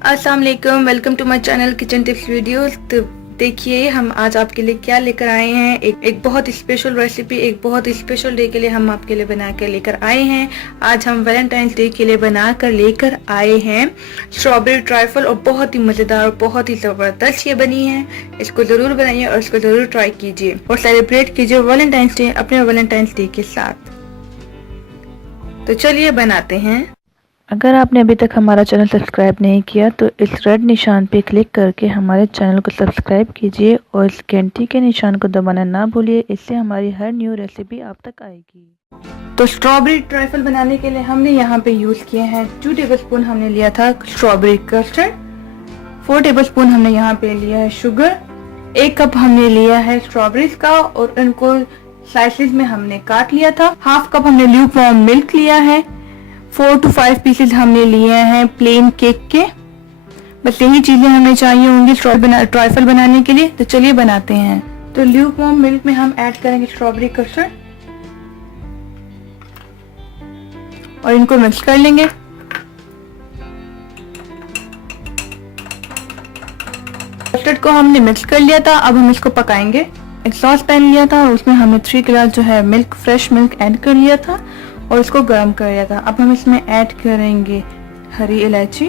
अस्सलाम वालेकुम, welcome to my channel kitchen tips videos. तो देखिए हम आज आपके लिए क्या लेकर आए हैं। एक बहुत स्पेशल रेसिपी, एक बहुत स्पेशल डे के लिए हम आपके लिए बना कर लेकर आए हैं। आज हम वैलेंटाइंस डे के लिए बना कर लेकर आए हैं स्ट्रॉबेरी ट्राइफल, और बहुत ही मजेदार और बहुत ही जबरदस्त ये बनी है। इसको जरूर बनाइए और इसको जरूर ट्राई कीजिए और सेलिब्रेट कीजिए वैलेंटाइंस डे अपने वैलेंटाइंस डे के साथ। तो चलिए बनाते हैं। अगर आपने अभी तक हमारा चैनल सब्सक्राइब नहीं किया तो इस रेड निशान पे क्लिक करके हमारे चैनल को सब्सक्राइब कीजिए और इस घंटी के निशान को दबाना ना भूलिए, इससे हमारी हर न्यू रेसिपी आप तक आएगी। तो स्ट्रॉबेरी ट्राइफल बनाने के लिए हमने यहाँ पे यूज किए हैं 2 टेबलस्पून हमने लिया था स्ट्रॉबेरी कस्टर्ड, 4 टेबलस्पून हमने यहाँ पे लिया है शुगर, 1 कप हमने लिया है स्ट्रॉबेरीज का और इनको स्लाइसेस में हमने काट लिया था। हाफ कप हमने ल्यूक वार्म मिल्क लिया है। 4 to 5 पीसेज हमने लिए हैं प्लेन केक के। बस यही चीजें हमें चाहिए होंगी ट्राइफल बनाने के लिए। तो चलिए बनाते हैं। तो ल्यूक वार्म मिल्क में हम ऐड करेंगे स्ट्रॉबेरी कस्टर्ड और इनको मिक्स कर लेंगे। कस्टर्ड को हमने मिक्स कर लिया था, अब हम इसको पकाएंगे। एक सॉस पैन लिया था और उसमें हमने 3 गिलास जो है मिल्क, फ्रेश मिल्क ऐड कर लिया था और इसको गर्म कर लिया था। अब हम इसमें ऐड करेंगे हरी इलायची,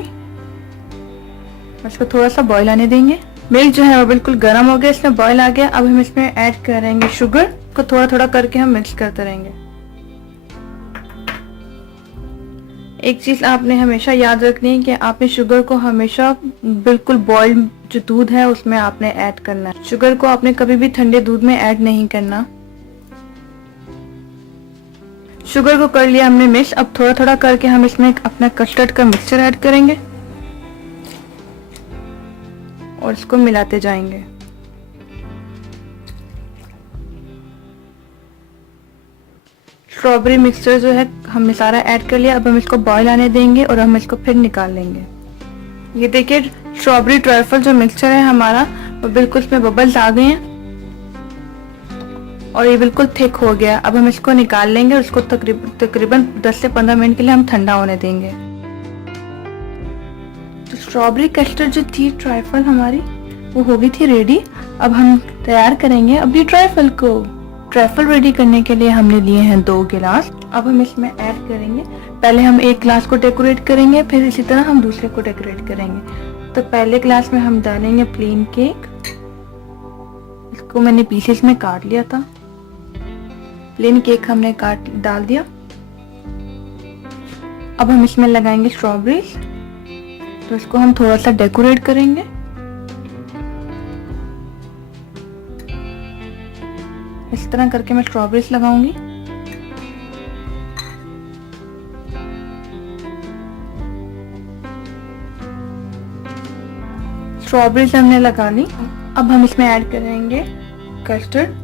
इसको थोड़ा सा बॉईल आने देंगे। मिल्क जो है वो बिल्कुल गर्म हो गया, इसमें बॉईल आ गया। अब हम इसमें ऐड करेंगे शुगर को, थोड़ा थोड़ा करके हम मिक्स करते रहेंगे। एक चीज आपने हमेशा याद रखनी है कि आपने शुगर को हमेशा बिल्कुल बॉइल्ड जो दूध है उसमें आपने ऐड करना है। शुगर को आपने कभी भी ठंडे दूध में ऐड नहीं करना। शुगर को कर लिया हमने मिक्स। अब थोड़ा थोड़ा करके हम इसमें अपना कस्टर्ड का मिक्सचर ऐड करेंगे और इसको मिलाते जाएंगे। स्ट्रॉबेरी मिक्सचर जो है हमने सारा ऐड कर लिया। अब हम इसको बॉईल आने देंगे और हम इसको फिर निकाल लेंगे। ये देखिए स्ट्रॉबेरी ट्राइफल जो मिक्सचर है हमारा वो बिल्कुल इसमें बबल्स आ गए हैं और ये बिल्कुल थिक हो गया। अब हम इसको निकाल लेंगे और इसको तकरीबन 10 से 15 मिनट के लिए हम ठंडा होने देंगे। तो स्ट्रॉबेरी कस्टर्ड जो थी ट्राइफल हमारी वो हो गई थी रेडी। अब हम तैयार करेंगे अभी ट्राइफल को। ट्राइफल रेडी करने के लिए हमने लिए हैं 2 गिलास। अब हम इसमें ऐड करेंगे, पहले हम 1 गिलास को डेकोरेट करेंगे, फिर इसी तरह हम दूसरे को डेकोरेट करेंगे। तो पहले गिलास में हम डालेंगे प्लेन केक। इसको मैंने पीसेस में काट लिया था। प्लेन केक हमने डाल दिया। अब हम इसमें लगाएंगे स्ट्रॉबेरीज, तो इसको हम थोड़ा सा डेकोरेट करेंगे। इस तरह करके मैं स्ट्रॉबेरीज लगाऊंगी। स्ट्रॉबेरीज हमने लगा ली। अब हम इसमें ऐड करेंगे कस्टर्ड।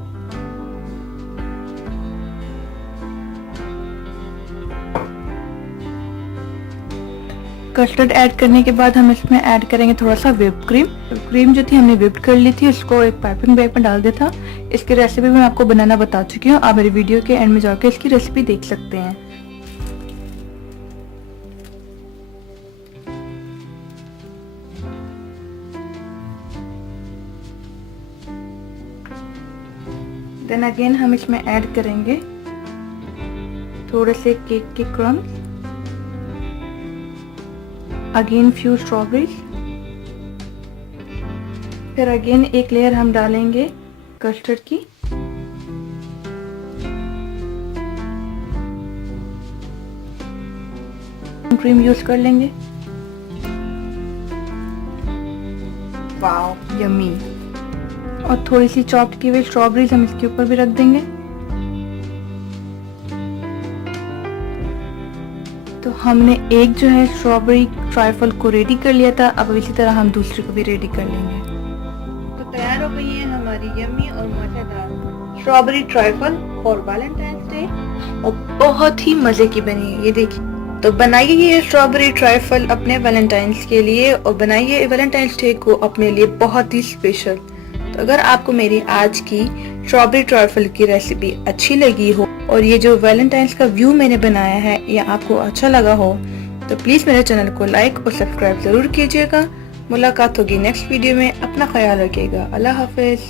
कस्टर्ड ऐड करने के बाद हम इसमें ऐड करेंगे थोड़ा सा व्हिप्ड क्रीम। क्रीम जो थी हमने व्हिप्ड कर ली थी, उसको एक पाइपिंग बैग में डाल दिया था। इसकी रेसिपी मैं आपको बनाना बता चुकी हूँ, आप मेरी वीडियो के एंड में जाकर इसकी रेसिपी देख सकते हैं। देन अगेन हम इसमें ऐड करेंगे थोड़े से केक के क्रम्स, अगेन फ्यू स्ट्रॉबेरीज, फिर अगेन एक लेयर हम डालेंगे कस्टर्ड की। क्रीम यूज कर लेंगे। Wow yummy. और थोड़ी सी चॉप्ड की हुई स्ट्रॉबेरीज हम इसके ऊपर भी रख देंगे। तो हमने एक जो है स्ट्रॉबेरी ट्राइफल को रेडी कर लिया था। अब इसी तरह हम दूसरे को भी रेडी कर लेंगे। तो तैयार हो गई है हमारी यम्मी और मजेदार strawberry trifle for Valentine's day, और बहुत ही मजे की बनी है। ये देखिए, तो बनाइए ये स्ट्रॉबेरी ट्राइफल अपने वैलेंटाइंस के लिए और बनाइए वैलेंटाइंस डे को अपने लिए बहुत ही स्पेशल। तो अगर आपको मेरी आज की स्ट्रॉबेरी ट्राइफल की रेसिपी अच्छी लगी हो और ये जो वैलेंटाइंस का व्यू मैंने बनाया है ये आपको अच्छा लगा हो, तो प्लीज़ मेरे चैनल को लाइक और सब्सक्राइब ज़रूर कीजिएगा। मुलाकात होगी नेक्स्ट वीडियो में। अपना ख्याल रखिएगा। अल्लाह हाफिज़।